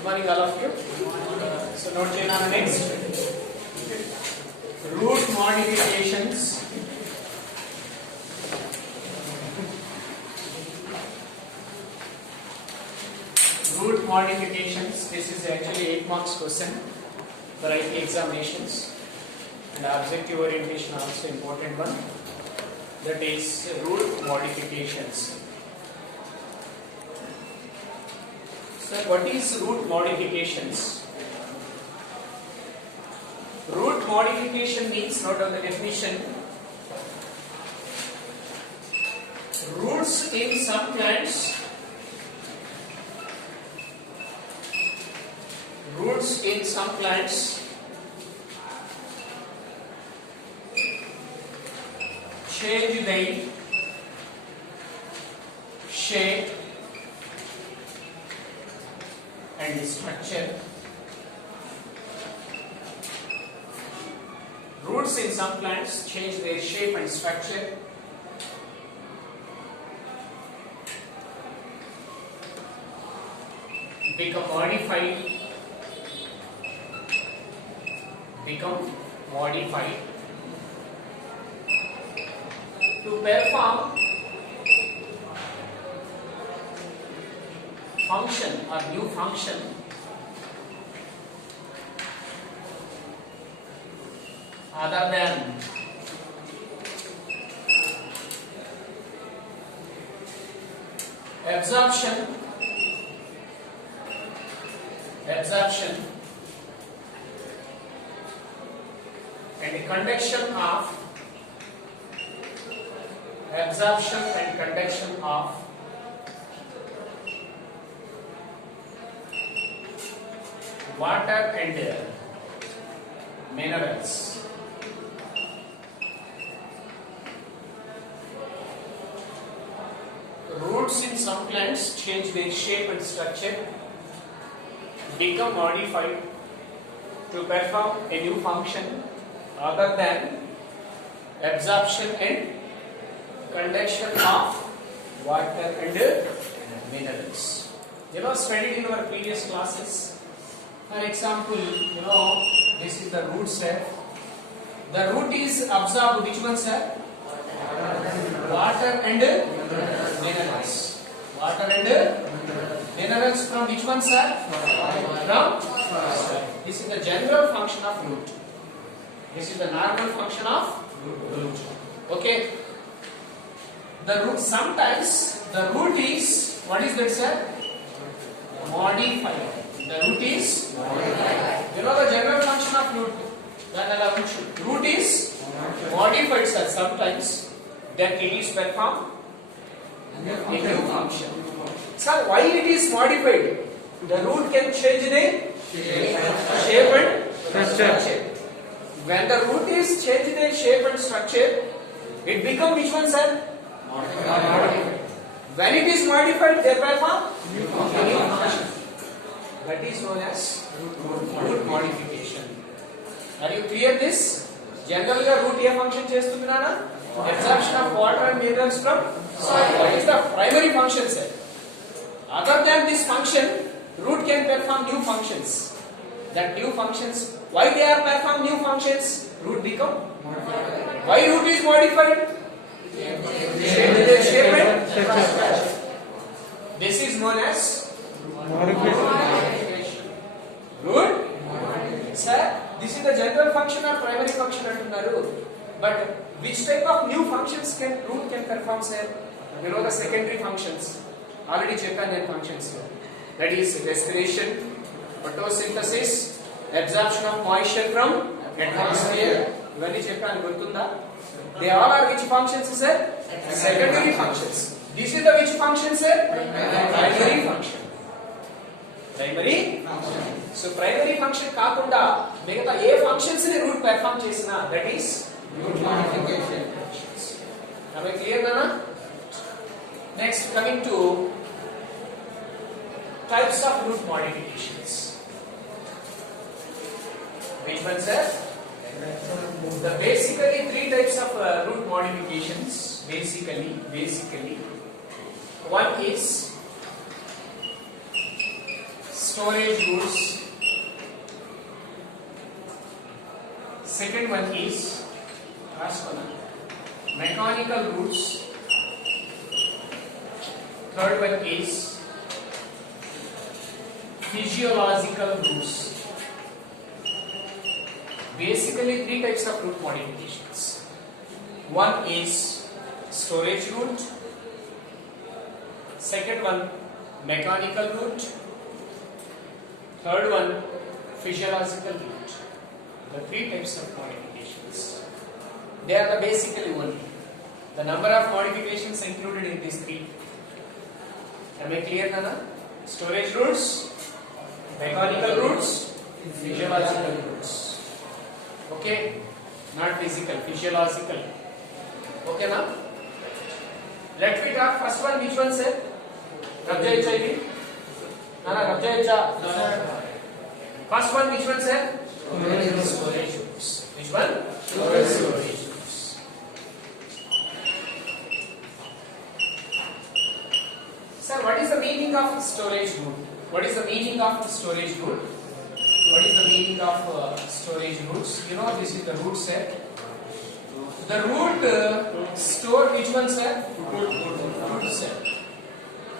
Good morning, all of you. So, note down next. Root modifications. Root modifications. This is actually 8 marks question for IT examinations, and objective orientation also important one. That is root modifications. So, what is root modifications? Root modification means, note on the definition, roots in some plants, change their shape and structure. Roots in some plants change their shape and structure. Become modified to perform function or new function other than absorption and conduction of water and minerals. Roots in some plants change their shape and structure, become modified to perform a new function other than absorption and conduction of water and minerals. You know, studied in our previous classes. For example, you know, this is the root step. The root is absorbed, which one, sir? Water and minerals. Water and minerals from which one, sir? From soil. This is the general function of root. This is the normal function of root. Okay. The root, sometimes the root is, what is that, sir? Modified. The root is modified. You know the general function of root. Root is modified, sir, sometimes. Then it is performed a new function. Sir, why it is modified? The root can change the shape and structure. When the root is changed the shape and structure, it becomes which one, sir? Modified. When it is modified, they perform a new function. That is known as root modification. Are you clear this? Generally, root a function chestundi nana? Absorption of water and minerals from soil. That is the primary function, sir. Other than this function, root can perform new functions. That new functions, why they are perform new functions? Root become modified. Why root is modified? Shape and structure. This is known as modification. Good? Sir, this is the general function or primary function antunnaru. But which type of new functions can root can perform, sir? You know the secondary functions. Already checked their functions here. That is respiration, photosynthesis, absorption of moisture from atmosphere. Ivanni cheppanu gurtunda? They all are which functions, sir? Secondary functions. This is the which function, sir? Primary function. Primary function. So primary function kaakunda migata A functions ni root perform chesina, that is root modification functions. Am I clear, Nana? Next, coming to types of root modifications. Which one, sir? The basically three types of root modifications. Basically, one is storage roots. Second one is mechanical roots. Third one is physiological roots. Basically, three types of root modifications. One is storage root. Second one, mechanical root. Third one, physiological root. The three types of modifications. They are the basically only. The number of modifications included in these three. Am I clear, Nana? Storage roots, mechanical roots, physiological roots. Okay? Not physical, physiological. Okay, now? Let me talk first one. Which one, sir? Rabja HIV? Nana, Rabja HIV? First one, which one, sir? Storage roots. Which one? Storage roots. Sir, what is the meaning of storage root? What is the meaning of storage root? What is the meaning of storage roots? You know, this is the root set. The root store which one, sir? Food set.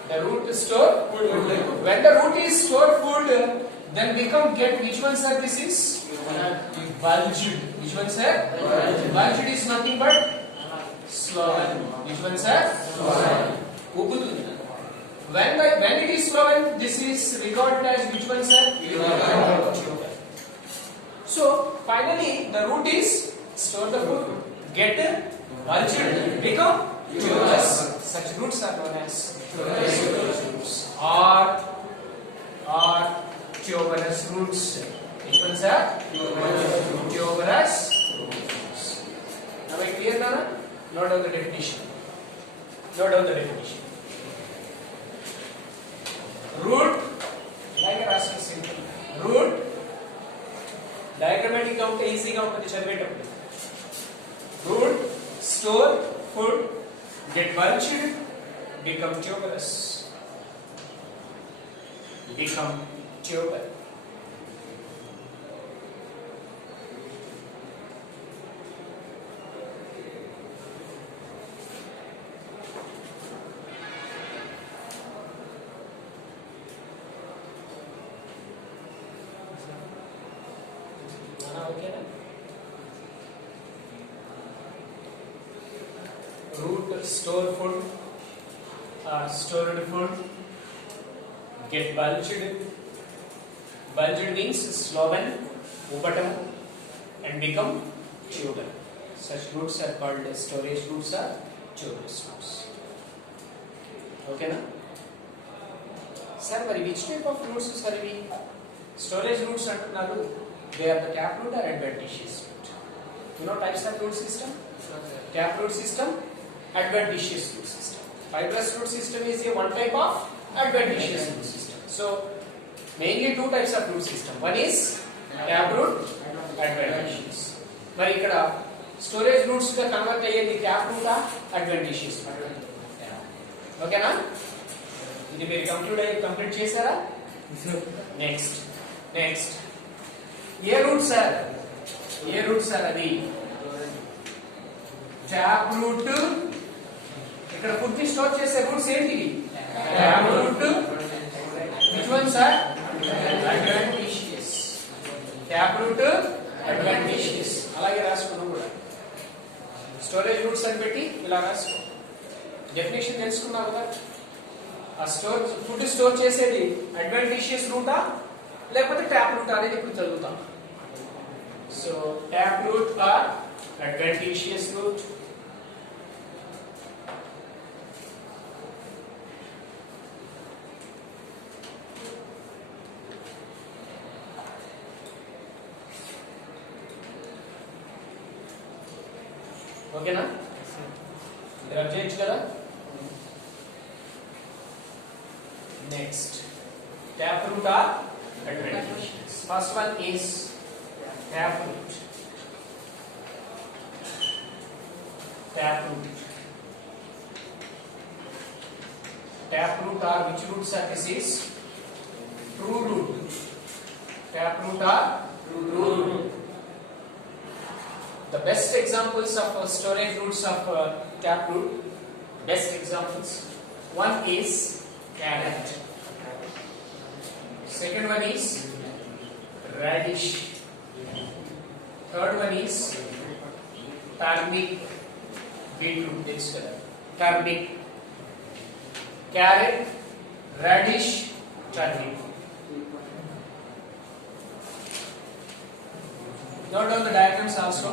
The root store food. When the root is stored food, then become get which one, sir? This is bulged. Which one, sir? Bulged is nothing but swollen. Which one, sir? Swollen. When it is swollen, this is recorded as which one, sir? So finally, the root is store the food, get bulged, become tuberous. Such roots are known as tuberous roots or tuberous roots. Which one, sir? Tuberous roots. Now, I clear, Nana? Note down the definition. Note down the definition. Root, like a simple. Root, diagrammatic గా ఉంటే ఈజీగా ఉంటుంది చదివేటప్పుడు. Root, store food, get bulged, become tuberous. Become tuber. Root, store food, stored food, get bulged. Bulged means swollen, upatam, and become tuber. Such roots are called storage roots or tuberous roots. Okay, na? Sir, which type of roots, sir? Storage roots antunnaru. They are the tap root or adventitious root. You know types of root system? Tap root system, adventitious root system. Fibrous root system is a one type of adventitious root system. So mainly two types of root system. One is tap root, adventitious. But here storage roots ga convert ayyedi tap root or adventitious root. Okay na? Idi మీరు complete చేశారా? Next ఏ root sir అది tap root. ఇక్కడ food ని store చేసే roots ఏంటివి? Tap root. Which one sir? Adventitious. Tap root, adventitious. అలాగే రాసుకున్నాం కూడా. స్టోరేజ్ రూట్స్ అని పెట్టి ఇలా రాసుకో. డెఫినేషన్ తెలుసుకున్నావు కదా? ఆ ఫుడ్ స్టోర్ చేసేది అడ్వెంటిషియస్ రూటా లేకపోతే ట్యాప్ రూట్ అనేది ఇప్పుడు చదువుతాం. So tap root or adventitious root. Okay na? There are change kada? Next, tap root are adventitious. First one is tap root. Tap root. Tap root are which roots are? This is true root. taproot or root. The best examples of storage roots of taproot, best examples. One is carrot. Second one is radish. Third one is turnip. Beetroot this color. Turnip. Carrot, radish, turnip. Note down the diagrams also.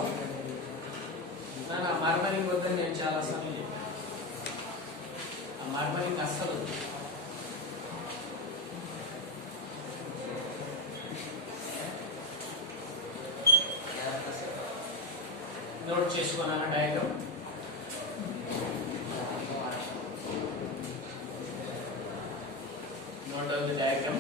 నా మార్మరింగ్ వద్దని నేను చాలా సార్లు చెప్పాను. ఆ మార్మరింగ్ అస్సలు note చేసుకున్నాను diagram. Note down the diagram.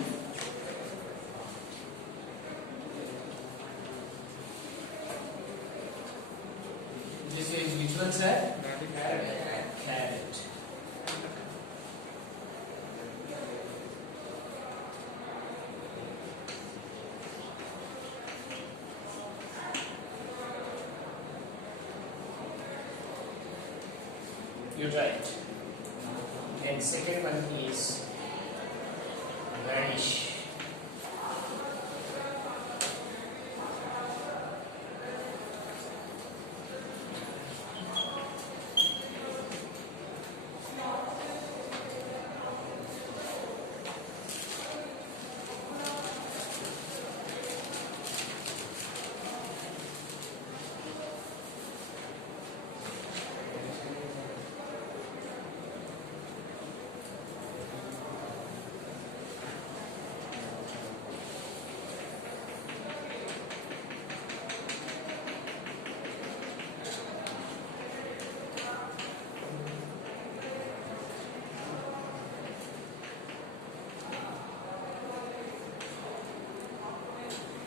This is which one, sir? Carrot. You're right. And second one is radish.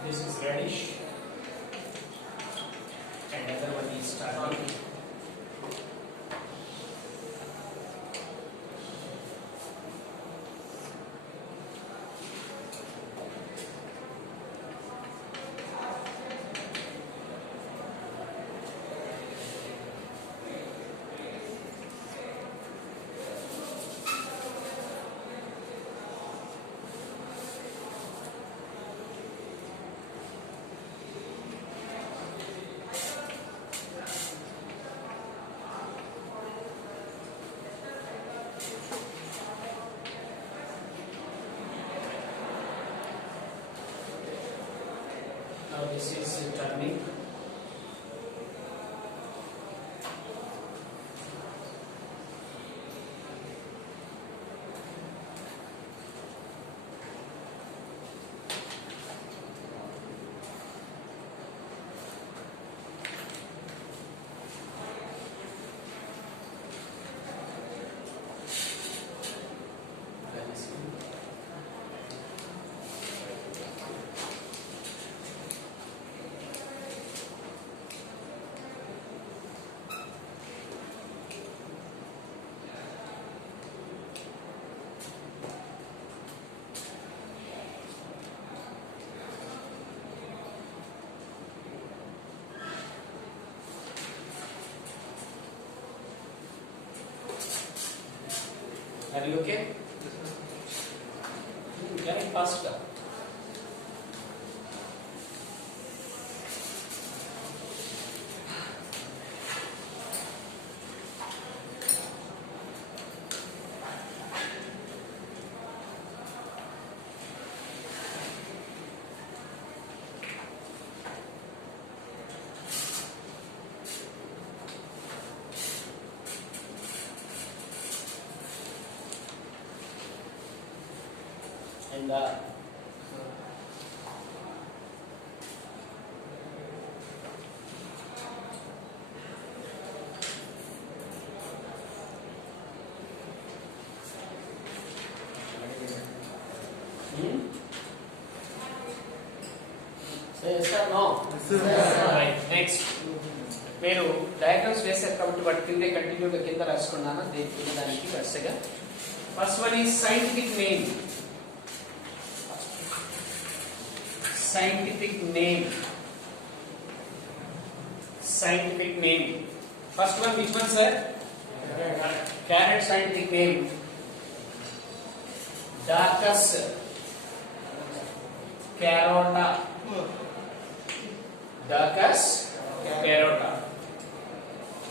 This is radish and other one is turnip. Now this is turnip. Are you okay? Can it faster? And say yes or no? Right. Next. నేను diagrams వేసారు కాబట్టి వాటి కింద కంటిన్యూగా కింద రాసుకున్నాను దానికి వరుసగా. First one is scientific name. Scientific name. Scientific name. First one, which one, sir? Carrot. Scientific name. Daucus carota. Daucus carota.